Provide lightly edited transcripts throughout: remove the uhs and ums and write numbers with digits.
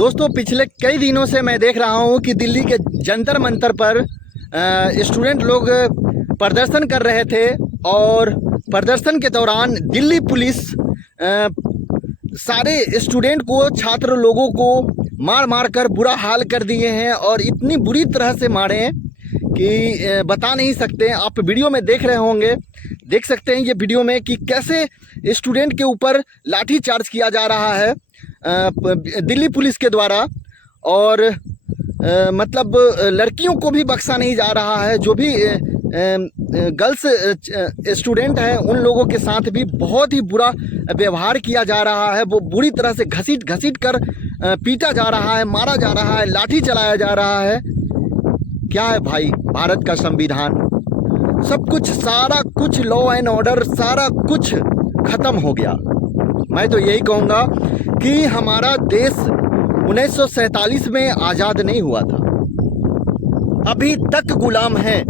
दोस्तों पिछले कई दिनों से मैं देख रहा हूं कि दिल्ली के जंतर मंतर पर स्टूडेंट लोग प्रदर्शन कर रहे थे और प्रदर्शन के दौरान दिल्ली पुलिस सारे स्टूडेंट को, छात्र लोगों को मार मार कर बुरा हाल कर दिए हैं और इतनी बुरी तरह से मारे हैं कि बता नहीं सकते। आप वीडियो में देख रहे होंगे, देख सकते हैं ये वीडियो में कि कैसे स्टूडेंट के ऊपर लाठी चार्ज किया जा रहा है दिल्ली पुलिस के द्वारा। और मतलब लड़कियों को भी बख्शा नहीं जा रहा है। जो भी गर्ल्स स्टूडेंट हैं उन लोगों के साथ भी बहुत ही बुरा व्यवहार किया जा रहा है। वो बुरी तरह से घसीट घसीट कर पीटा जा रहा है, मारा जा रहा है, लाठी चलाया जा रहा है। क्या है भाई भारत का संविधान? सब कुछ, सारा कुछ, लॉ एंड ऑर्डर सारा कुछ खत्म हो गया। मैं तो यही कहूँगा कि हमारा देश 1947 में आज़ाद नहीं हुआ था, अभी तक गुलाम हैं।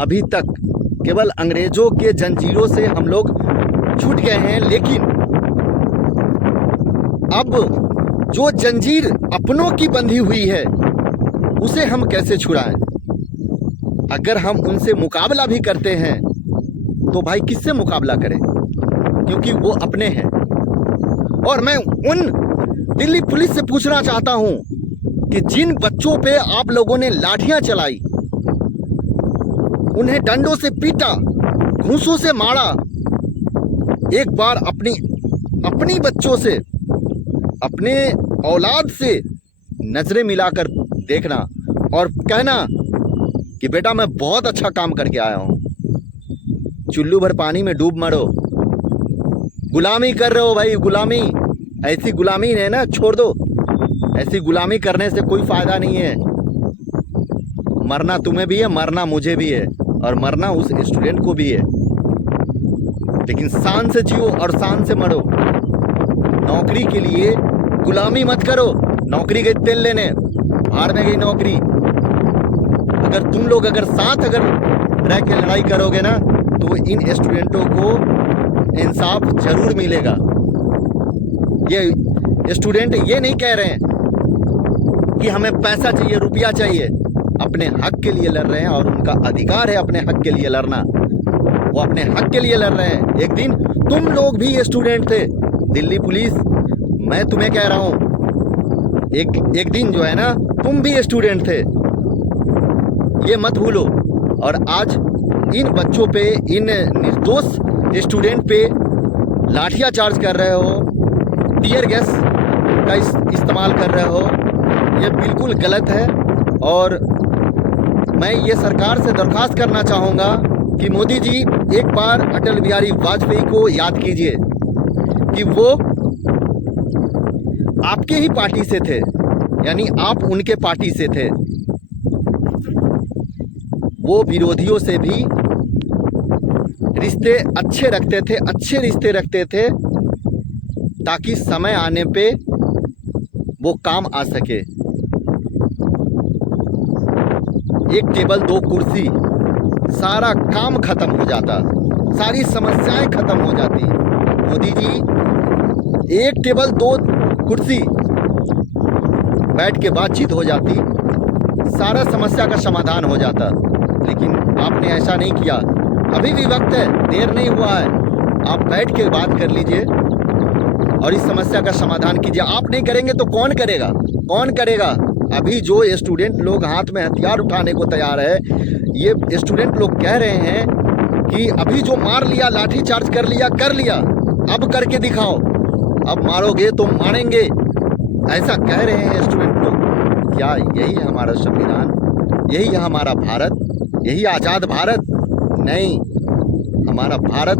अभी तक केवल अंग्रेजों के जंजीरों से हम लोग छूट गए हैं। लेकिन अब जो जंजीर अपनों की बंधी हुई है उसे हम कैसे छुड़ाएं? अगर हम उनसे मुकाबला भी करते हैं तो भाई किससे मुकाबला करें, क्योंकि वो अपने हैं। और मैं उन दिल्ली पुलिस से पूछना चाहता हूं कि जिन बच्चों पे आप लोगों ने लाठियां चलाई, उन्हें डंडों से पीटा, घूंसों से मारा, एक बार अपनी बच्चों से, अपने औलाद से नजरें मिलाकर देखना और कहना कि बेटा मैं बहुत अच्छा काम करके आया हूं। चुल्लू भर पानी में डूब मरो। गुलामी कर रहे हो भाई, गुलामी। ऐसी गुलामी है ना, छोड़ दो। ऐसी गुलामी करने से कोई फायदा नहीं है। मरना तुम्हें भी है, मरना मुझे भी है, और मरना उस स्टूडेंट को भी है। लेकिन शान से जियो और शान से मरो। नौकरी के लिए गुलामी मत करो। नौकरी गई तेल लेने, बाहर में गई नौकरी। अगर तुम लोग साथ रह के लड़ाई करोगे ना तो इन स्टूडेंटों को इंसाफ जरूर मिलेगा। ये स्टूडेंट ये नहीं कह रहे हैं कि हमें पैसा चाहिए, रुपया चाहिए। अपने हक के लिए लड़ रहे हैं और उनका अधिकार है अपने हक के लिए लड़ना। वो अपने हक के लिए लड़ रहे हैं। एक दिन तुम लोग भी स्टूडेंट थे। दिल्ली पुलिस, मैं तुम्हें कह रहा हूं, एक दिन जो है ना तुम भी स्टूडेंट थे, ये मत भूलो। और आज इन बच्चों पे, इन निर्दोष स्टूडेंट पे लाठियां चार्ज कर रहे हो, टीयर गैस का इस्तेमाल कर रहे हो, ये बिल्कुल गलत है। और मैं ये सरकार से दरख्वास्त करना चाहूँगा कि मोदी जी एक बार अटल बिहारी वाजपेयी को याद कीजिए कि वो आपके ही पार्टी से थे, यानी आप उनके पार्टी से थे। वो विरोधियों से भी रिश्ते अच्छे रखते थे, अच्छे रिश्ते रखते थे, ताकि समय आने पे वो काम आ सके। एक टेबल दो कुर्सी, सारा काम खत्म हो जाता, सारी समस्याएं खत्म हो जाती। मोदी जी, एक टेबल दो कुर्सी बैठ के बातचीत हो जाती, सारा समस्या का समाधान हो जाता। लेकिन आपने ऐसा नहीं किया। अभी भी वक्त है, देर नहीं हुआ है। आप बैठ के बात कर लीजिए और इस समस्या का समाधान कीजिए। आप नहीं करेंगे तो कौन करेगा? कौन करेगा? अभी जो स्टूडेंट लोग हाथ में हथियार उठाने को तैयार है, ये स्टूडेंट लोग कह रहे हैं कि अभी जो मार लिया, लाठी चार्ज कर लिया, अब करके दिखाओ, अब मारोगे तो मारेंगे, ऐसा कह रहे हैं स्टूडेंट लोग। क्या यही है हमारा संविधान? यही है हमारा भारत? यही आज़ाद भारत? नहीं, हमारा भारत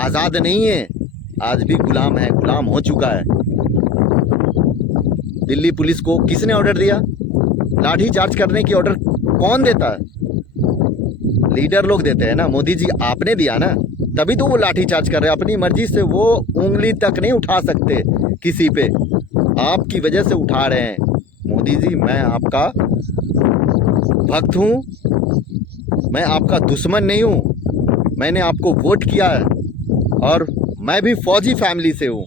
आज़ाद नहीं है, आज भी गुलाम है, गुलाम हो चुका है। दिल्ली पुलिस को किसने ऑर्डर दिया? लाठी चार्ज करने की ऑर्डर कौन देता है? लीडर लोग देते हैं ना। मोदी जी आपने दिया ना, तभी तो वो लाठी चार्ज कर रहे हैं। अपनी मर्जी से वो उंगली तक नहीं उठा सकते किसी पे, आपकी वजह से उठा रहे हैं। मोदी जी, मैं आपका भक्त हूँ, मैं आपका दुश्मन नहीं हूँ। मैंने आपको वोट किया है और मैं भी फौजी फैमिली से हूँ।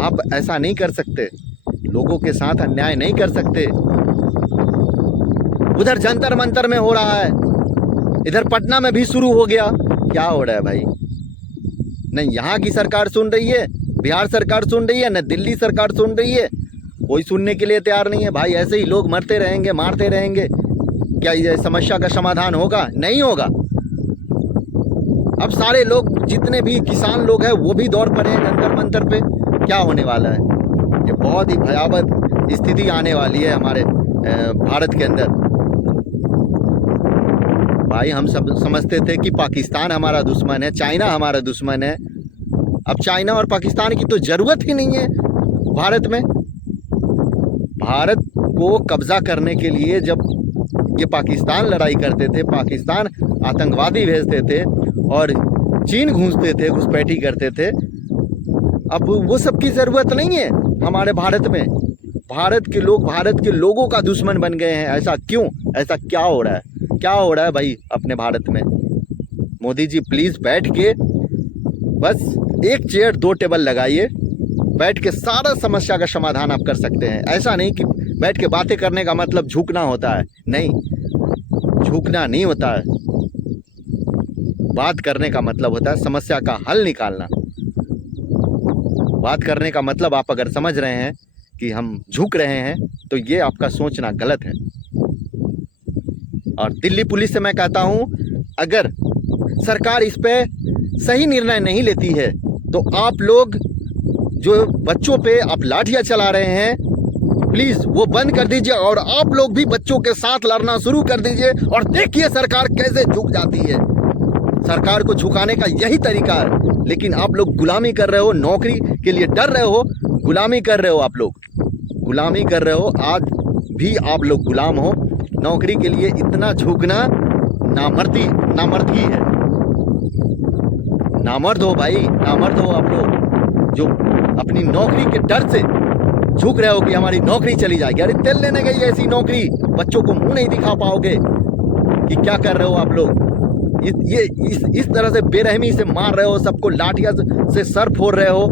आप ऐसा नहीं कर सकते, लोगों के साथ अन्याय नहीं कर सकते। उधर जंतर मंतर में हो रहा है, इधर पटना में भी शुरू हो गया। क्या हो रहा है भाई? नहीं यहाँ की सरकार सुन रही है, बिहार सरकार सुन रही है, न दिल्ली सरकार सुन रही है, कोई सुनने के लिए तैयार नहीं है। भाई ऐसे ही लोग मरते रहेंगे, मारते रहेंगे, क्या ये समस्या का समाधान होगा? नहीं होगा। अब सारे लोग जितने भी किसान लोग हैं वो भी दौड़ पड़े हैं जंतर मंतर पे। क्या होने वाला है? ये बहुत ही भयावह स्थिति आने वाली है हमारे भारत के अंदर। भाई हम सब समझते थे कि पाकिस्तान हमारा दुश्मन है, चाइना हमारा दुश्मन है। अब चाइना और पाकिस्तान की तो ज़रूरत ही नहीं है भारत में। भारत को कब्जा करने के लिए जब ये पाकिस्तान लड़ाई करते थे, पाकिस्तान आतंकवादी भेजते थे और चीन घुसते थे, घुसपैठी करते थे, अब वो सब की ज़रूरत नहीं है हमारे भारत में। भारत के लोग भारत के लोगों का दुश्मन बन गए हैं। ऐसा क्यों? ऐसा क्या हो रहा है? क्या हो रहा है भाई अपने भारत में? मोदी जी प्लीज़ बैठ के बस एक चेयर 2 टेबल लगाइए, बैठ के सारा समस्या का समाधान आप कर सकते हैं। ऐसा नहीं कि बैठ के बातें करने का मतलब झुकना होता है। नहीं, झुकना नहीं होता है। बात करने का मतलब होता है समस्या का हल निकालना। बात करने का मतलब आप अगर समझ रहे हैं कि हम झुक रहे हैं तो ये आपका सोचना गलत है। और दिल्ली पुलिस से मैं कहता हूं, अगर सरकार इस पे सही निर्णय नहीं लेती है तो आप लोग जो बच्चों पे आप लाठियां चला रहे हैं, प्लीज़ वो बंद कर दीजिए और आप लोग भी बच्चों के साथ लड़ना शुरू कर दीजिए और देखिए सरकार कैसे झुक जाती है। सरकार को झुकाने का यही तरीका है, लेकिन आप लोग गुलामी कर रहे हो, नौकरी के लिए डर रहे हो, गुलामी कर रहे हो, आप लोग गुलामी कर रहे हो। आज भी आप लोग गुलाम हो। नौकरी के लिए इतना झुकना नामर्दी है। नामर्द हो भाई, नामर्द हो आप लोग जो अपनी नौकरी के डर से झुक रहे हो कि हमारी नौकरी चली जाएगी। अरे तेल लेने गई ऐसी नौकरी, बच्चों को मुंह नहीं दिखा पाओगे कि क्या कर रहे हो आप लोग। इस तरह से बेरहमी से मार रहे हो, सबको लाठियां से सर फोड़ रहे हो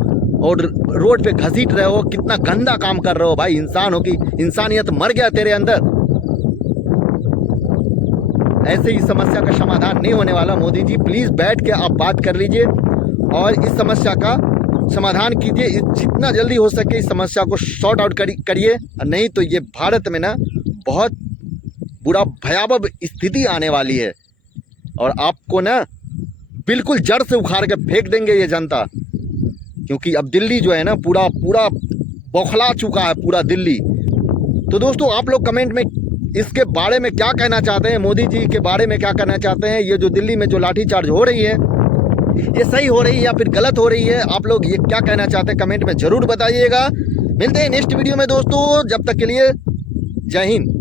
और रोड पे घसीट रहे हो। कितना गंदा काम कर रहे हो भाई। इंसान हो कि इंसानियत मर गया तेरे अंदर। ऐसे ही समस्या का समाधान नहीं होने वाला। मोदी जी प्लीज़ बैठ के आप बात कर लीजिए और इस समस्या का समाधान कीजिए। जितना जल्दी हो सके इस समस्या को सॉर्ट आउट करिए, नहीं तो ये भारत में ना बहुत बुरा भयावह स्थिति आने वाली है और आपको ना बिल्कुल जड़ से उखाड़ के फेंक देंगे ये जनता। क्योंकि अब दिल्ली जो है ना पूरा बौखला चुका है, पूरा दिल्ली। तो दोस्तों आप लोग कमेंट में इसके बारे में क्या कहना चाहते हैं, मोदी जी के बारे में क्या कहना चाहते हैं? ये जो दिल्ली में जो लाठीचार्ज हो रही है, ये सही हो रही है या फिर गलत हो रही है? आप लोग ये क्या कहना चाहते हैं कमेंट में ज़रूर बताइएगा। मिलते हैं नेक्स्ट वीडियो में दोस्तों, जब तक के लिए जय हिंद।